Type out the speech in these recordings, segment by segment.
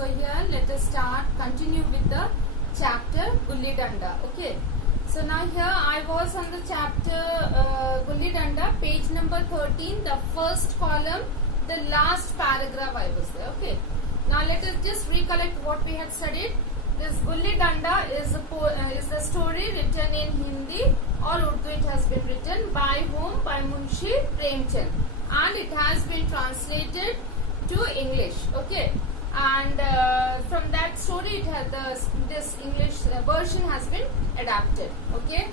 So here let us continue with the chapter Gulli Danda. Okay. So now here I was on the chapter Gulli Danda, page number 13, the first column, the last paragraph I was there. Okay. Now let us just recollect what we had studied. This Gulli Danda is the story written in Hindi or Urdu. It has been written by whom? By Munshi Premchand, and it has been translated to English. Okay. And from that story it had this English version has been adapted. Okay.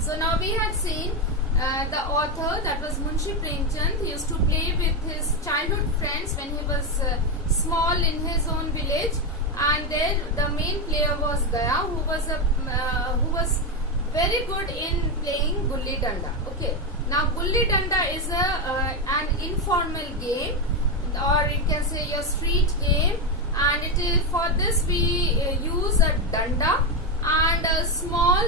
So now we had seen the author, that was Munshi Premchand. He used to play with his childhood friends when he was small in his own village, and there the main player was Gaya, who was very good in playing Gulli Danda. Okay. Now Gulli Danda is an informal game, or you can say a street game, and it is, for this we use a danda and a small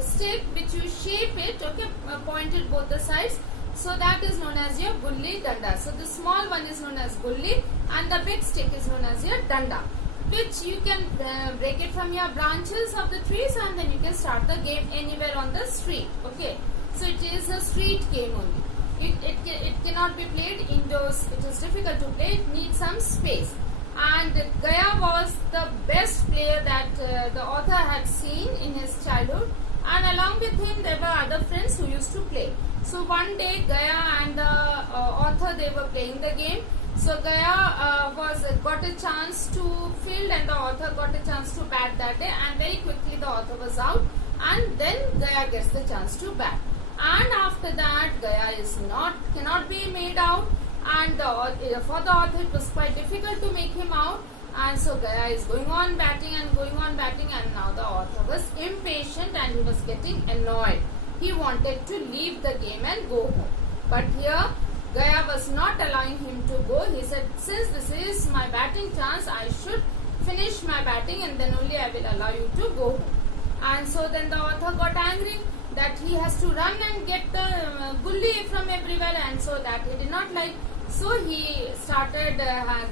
stick which you shape it, okay, pointed both the sides, so that is known as your Gulli Danda. So the small one is known as Gulli and the big stick is known as your Danda, which you can break it from your branches of the trees and then you can start the game anywhere on the street. Okay, so it is a street game only. It cannot be played indoors. It is difficult to play. It needs some space. And Gaya was the best player that the author had seen in his childhood. And along with him, there were other friends who used to play. So one day, Gaya and the author, they were playing the game. So Gaya got a chance to field, and the author got a chance to bat that day. And very quickly, the author was out. And then Gaya gets the chance to bat. And after that, Gaya cannot be made out, and for the author it was quite difficult to make him out, and so Gaya is going on batting, and now the author was impatient and he was getting annoyed. He wanted to leave the game and go home, but here Gaya was not allowing him to go. He said, since this is my batting chance, I should finish my batting and then only I will allow you to go home. And so then the author got angry that he has to run and get the gulli from everywhere, and so that he did not like. So he started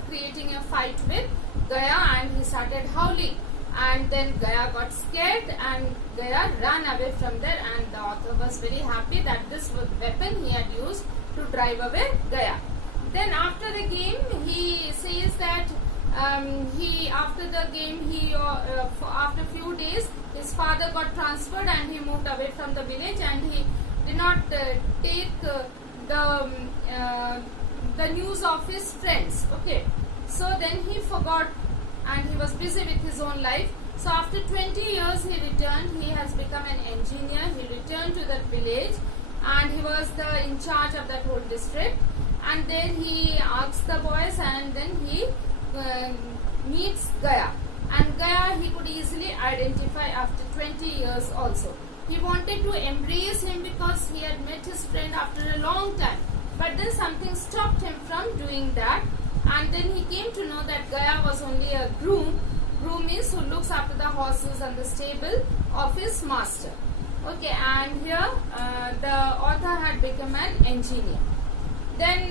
creating a fight with Gaya, and he started howling, and then Gaya got scared and Gaya ran away from there, and the author was very happy that this weapon he had used to drive away Gaya. Then after the game he says that after the game after few days his father got transferred and he moved away from the village, and he did not take the news of his friends. Okay, so then he forgot and he was busy with his own life. So after 20 years he returned. He has become an engineer. He returned to that village and he was in charge of that whole district, and then he asked the boys, and then he meets Gaya, and Gaya he could easily identify after 20 years also. He wanted to embrace him because he had met his friend after a long time, but then something stopped him from doing that, and then he came to know that Gaya was only a groom. Groom means who looks after the horses and the stable of his master. Okay, and here the author had become an engineer. Then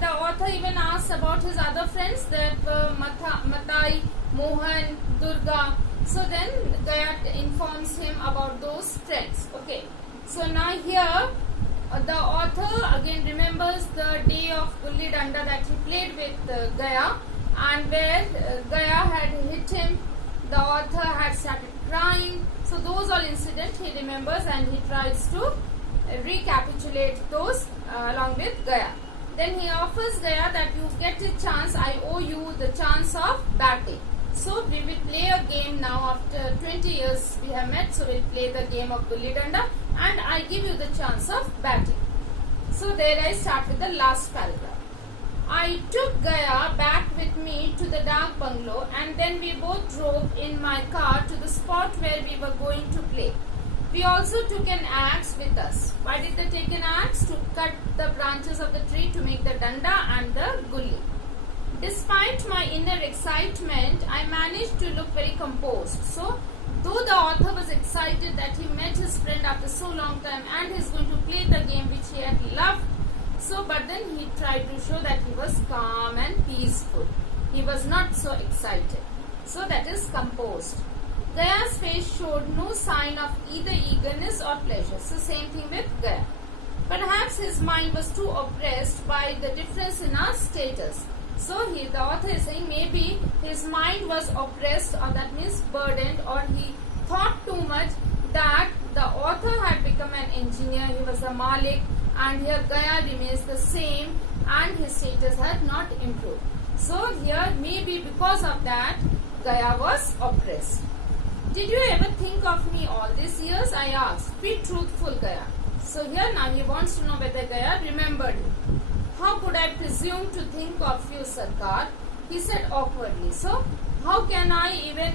the author even asks about his other friends, that were Matai, Mohan, Durga. So then Gaya informs him about those friends. Okay. So now here the author again remembers the day of Gulli Danda that he played with Gaya, and where Gaya had hit him. The author had started crying. So those all incidents he remembers, and he tries to recapitulate those along with Gaya. Then he offers Gaya that you get a chance, I owe you the chance of batting. So we will play a game now. After 20 years we have met, so we'll play the game of Gulli Danda, and I give you the chance of batting. So there I start with the last paragraph. I took Gaya back with me to the dark bungalow, and then we both drove in my car to the spot where we were going to play. We also took an axe with us. Why did they take an axe? To cut the branches of the tree to make the danda and the gulli. Despite my inner excitement, I managed to look very composed. So, though the author was excited that he met his friend after so long time and he's going to play the game which he had loved, so but then he tried to show that he was calm and peaceful. he was not so excited. So that is composed. Gaya's face showed no sign of either eagerness or pleasure. So same thing with Gaya. Perhaps his mind was too oppressed by the difference in our status. So here the author is saying maybe his mind was oppressed, or that means burdened, or he thought too much that the author had become an engineer, he was a Malik, and here Gaya remains the same and his status had not improved. So here maybe because of that Gaya was oppressed. Did you ever think of me all these years? I asked. Be truthful, Gaya. So here now he wants to know whether Gaya remembered him. How could I presume to think of you, Sarkar? He said awkwardly. So how can I even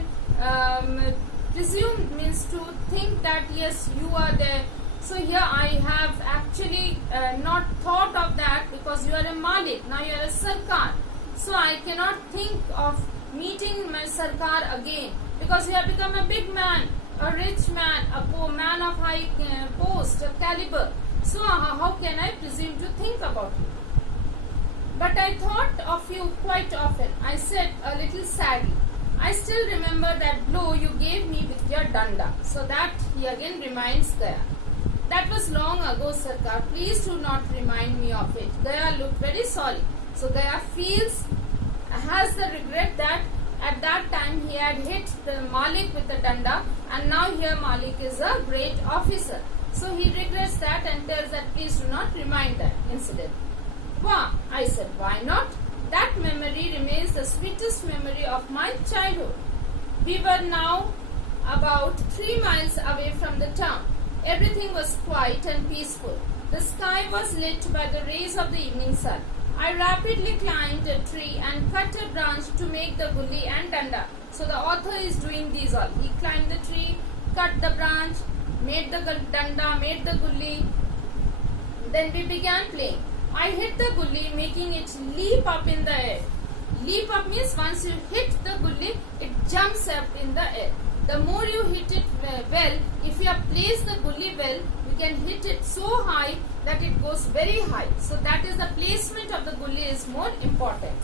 presume means to think that yes, you are there. So here I have actually not thought of that because you are a Malik, now you are a Sarkar. So I cannot think of meeting my Sarkar again because you have become a big man, a rich man, a poor man of high post, a caliber. So how can I presume to think about you? But I thought of you quite often, I said a little sadly. I still remember that blow you gave me with your danda. So that he again reminds Gaya. That was long ago, Sarkar. Please do not remind me of it. Gaya looked very sorry. So Gaya has the regret that at that time he had hit the Malik with the danda, and now here Malik is a great officer. So he regrets that and tells that please do not remind that incident. Why? I said, why not? That memory remains the sweetest memory of my childhood. We were now about 3 miles away from the town. Everything was quiet and peaceful. The sky was lit by the rays of the evening sun. I rapidly climbed a tree and cut a branch to make the gulli and danda. So the author is doing these all. He climbed the tree, cut the branch, made the danda, made the gulli. Then we began playing. I hit the gulli, making it leap up in the air. Leap up means once you hit the gulli, it jumps up in the air. The more you hit it well, if you have placed the gulli well, you can hit it so high that it goes very high. So that is the placement of the gulli is more important.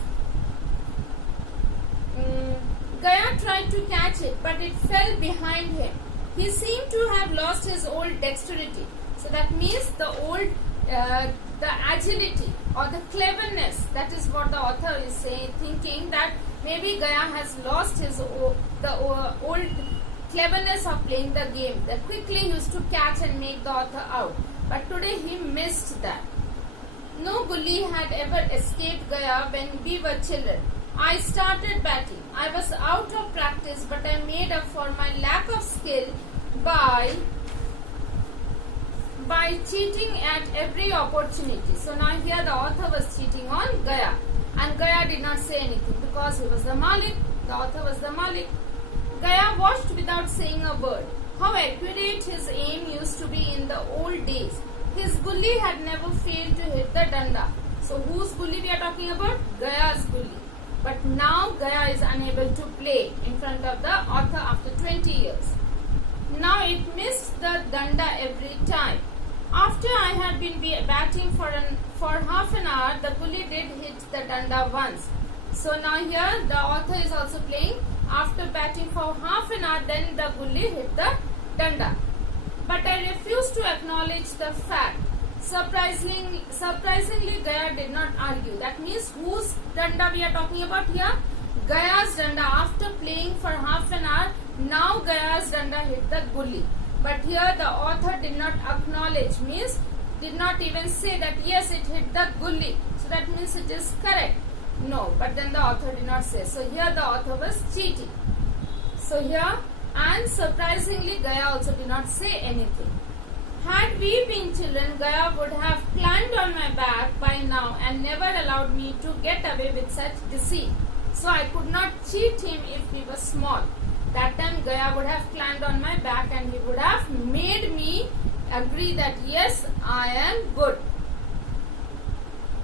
Gaya tried to catch it, but it fell behind him. He seemed to have lost his old dexterity. So that means the old the agility or the cleverness. That is what the author is saying, thinking that maybe Gaya has lost his old cleverness of playing the game. That quickly he used to catch and make the author out. But today he missed that. No gulli had ever escaped Gaya when we were children. I started batting. I was out of practice, but I made up for my lack of skill by cheating at every opportunity. So now here the author was cheating on Gaya, and Gaya did not say anything because he was the Malik, the author was the Malik. Gaya watched without saying a word. How accurate his aim used to be in the old days. His gulli had never failed to hit the danda. So whose gulli we are talking about? Gaya's gulli. But now Gaya is unable to play in front of the author after 20 years. Now it missed the danda every time. After I had been batting for half an hour, the gulli did hit the danda once. So now here the author is also playing. After batting for half an hour, then the gulli hit the danda. But I refused to acknowledge the fact. Surprisingly, Gaya did not argue. That means whose danda we are talking about here? Gaya's danda. After playing for half an hour, now Gaya's danda hit the gulli. But here the author did not acknowledge, means did not even say that yes, it hit the gulli. So that means it is correct. No, but then the author did not say. So here the author was cheating. So here, and surprisingly Gaya also did not say anything. Had we been children, Gaya would have climbed on my back by now and never allowed me to get away with such deceit. So I could not cheat him if he was small. That time Gaya would have climbed on my back and he would have made me agree that yes, I am good.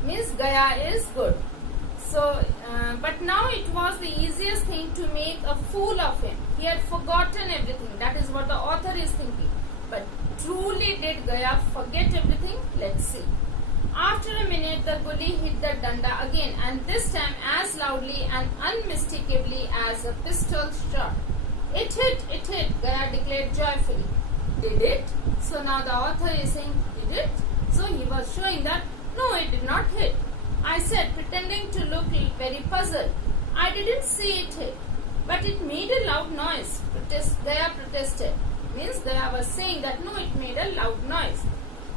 Means Gaya is good. So, but now it was the easiest thing to make a fool of him. He had forgotten everything. That is what the author is thinking. But truly did Gaya forget everything? Let's see. After a minute, the gully hit the danda again, and this time as loudly and unmistakably as a pistol shot. It hit, Gaya declared joyfully. Did it? So now the author is saying, did it? So he was showing that, no, it did not hit. I said, pretending to look very puzzled. I didn't see it hit, but it made a loud noise. Gaya protested. Means Gaya was saying that, no, it made a loud noise.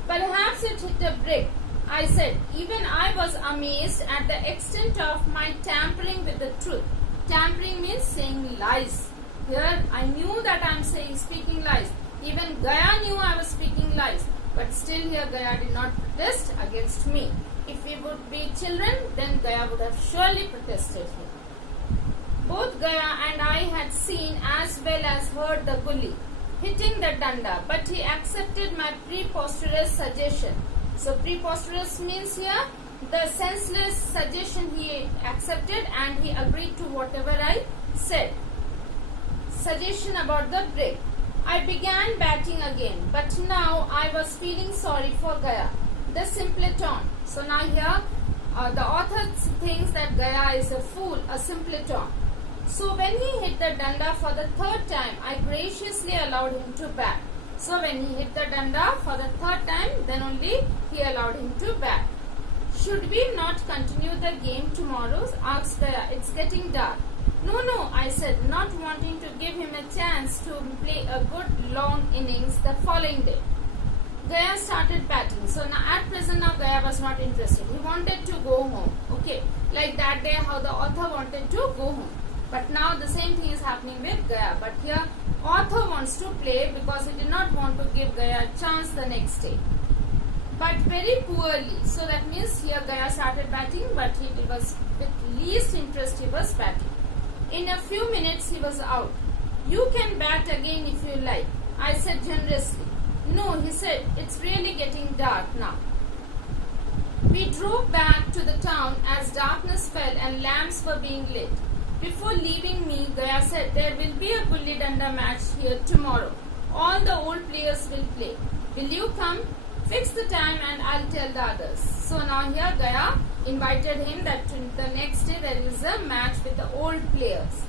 Perhaps it hit a brick. I said, even I was amazed at the extent of my tampering with the truth. Tampering means saying lies. Here I knew that I am speaking lies. Even Gaya knew I was speaking lies. But still here Gaya did not protest against me. If we would be children, then Gaya would have surely protested here. Both Gaya and I had seen as well as heard the gully hitting the danda, but he accepted my preposterous suggestion. So preposterous means here the senseless suggestion he accepted, and he agreed to whatever I said. Suggestion about the brick. I began batting again, but now I was feeling sorry for Gaya, the simpleton. So now here the author thinks that Gaya is a fool, a simpleton. So when he hit the danda for the third time, I graciously allowed him to bat. So when he hit the danda for the third time, then only he allowed him to bat. Should we not continue the game tomorrow? Asked Gaya. It's getting dark. No, I said, not wanting to give him a chance to play a good long innings the following day. Gaya started batting. So now at present now Gaya was not interested. He wanted to go home. Okay, like that day how the author wanted to go home. But now the same thing is happening with Gaya. But here author wants to play because he did not want to give Gaya a chance the next day. But very poorly. So that means here Gaya started batting, but he was with least interest he was batting. In a few minutes he was out. You can bat again if you like, I said generously. No, he said, it's really getting dark now. We drove back to the town as darkness fell and lamps were being lit. Before leaving me, Gaya said, there will be a gulli danda match here tomorrow. All the old players will play. Will you come? Fix the time and I'll tell the others. So now here Gaya invited him that the next day there is a match with the old players.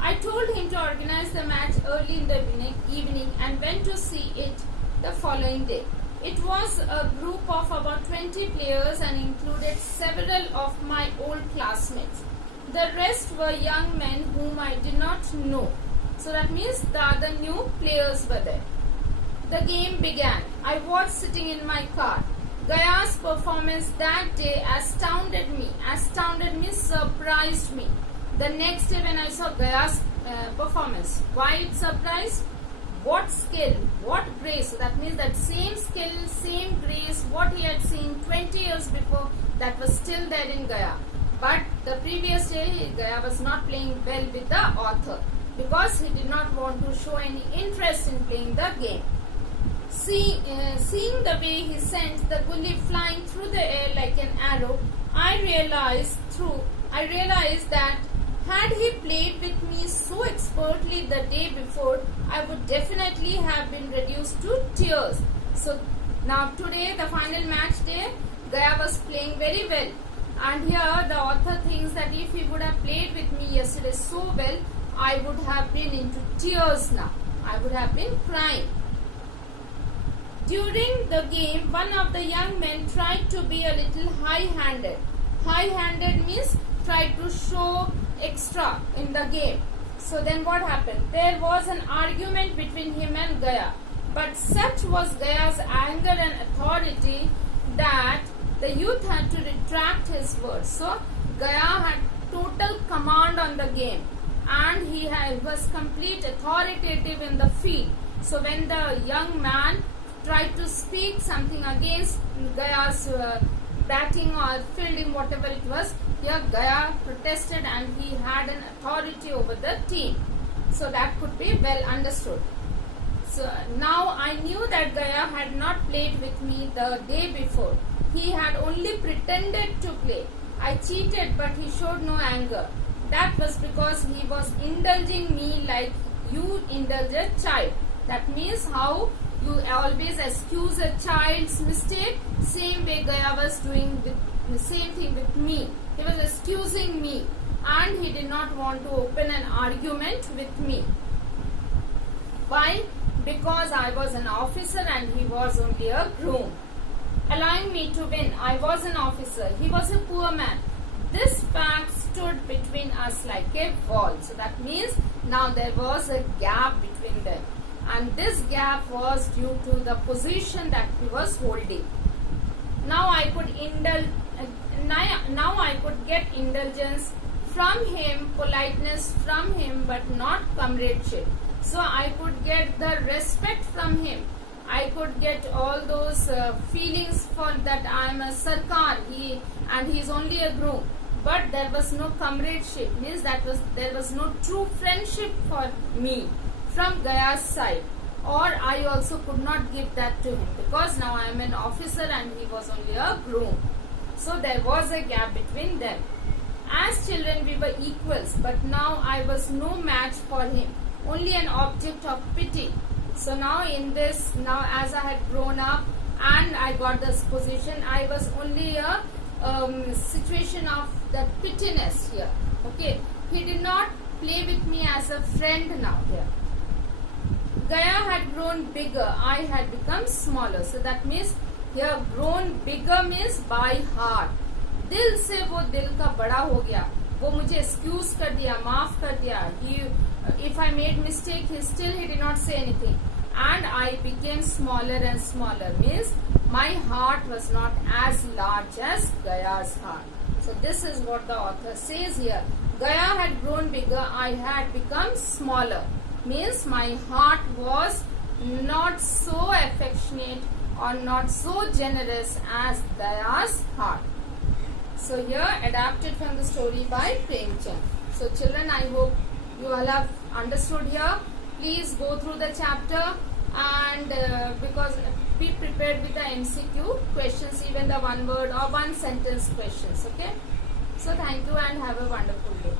I told him to organize the match early in the evening and went to see it the following day. It was a group of about 20 players and included several of my old classmates. The rest were young men whom I did not know. So that means the other new players were there. The game began. I was sitting in my car. Gaya's performance that day astounded me. Astounded me, surprised me. The next day when I saw Gaya's performance, why it surprised? What skill, what grace. So that means that same skill, same grace, what he had seen 20 years before, that was still there in Gaya. But the previous day, Gaya was not playing well with the author because he did not want to show any interest in playing the game. Seeing the way he sent the gully flying through the air like an arrow, I realized that had he played with me so expertly the day before, I would definitely have been reduced to tears. So now today, the final match day, Gaya was playing very well. And here the author thinks that if he would have played with me yesterday so well, I would have been into tears now. I would have been crying. During the game, one of the young men tried to be a little high-handed. High-handed means tried to show extra in the game. So then what happened? There was an argument between him and Gaya. But such was Gaya's anger and authority that the youth had to retract his words. So Gaya had total command on the game and he was complete authoritative in the field. So when the young man tried to speak something against Gaya's batting or fielding, whatever it was, here Gaya protested and he had an authority over the team. So that could be well understood. So now I knew that Gaya had not played with me the day before. He had only pretended to play. I cheated, but he showed no anger. That was because he was indulging me like you indulge a child. That means how you always excuse a child's mistake. Same way Gaya was doing with the same thing with me. He was excusing me and he did not want to open an argument with me. Why? Because I was an officer and he was only a groom. Allowing me to win, I was an officer, he was a poor man. This fact stood between us like a wall. So that means now there was a gap between them. And this gap was due to the position that he was holding. Now I could get indulgence from him, politeness from him, but not comradeship. So I could get the respect from him. I could get all those feelings for that I am a sarkar, he is only a groom. But there was no comradeship, means there was no true friendship for me from Gaya's side. Or I also could not give that to him because now I am an officer and he was only a groom. So there was a gap between them. As children we were equals, but now I was no match for him, only an object of pity. So now as I had grown up and I got this position, I was only a situation of that pittiness here. Okay, he did not play with me as a friend now here. Gaya had grown bigger, I had become smaller. So that means here grown bigger means by heart. दिल से वो दिल का बड़ा हो गया, वो मुझे excuse कर दिया, माफ कर दिया. If I made mistake, he did not say anything. And I became smaller and smaller, means my heart was not as large as Gaya's heart. So this is what the author says here. Gaya had grown bigger, I had become smaller. Means my heart was not so affectionate or not so generous as Gaya's heart. So here adapted from the story by Premchand. So children, I hope you all have understood here. Please go through the chapter and because be prepared with the MCQ questions, even the one word or one sentence questions. Okay. So thank you and have a wonderful day.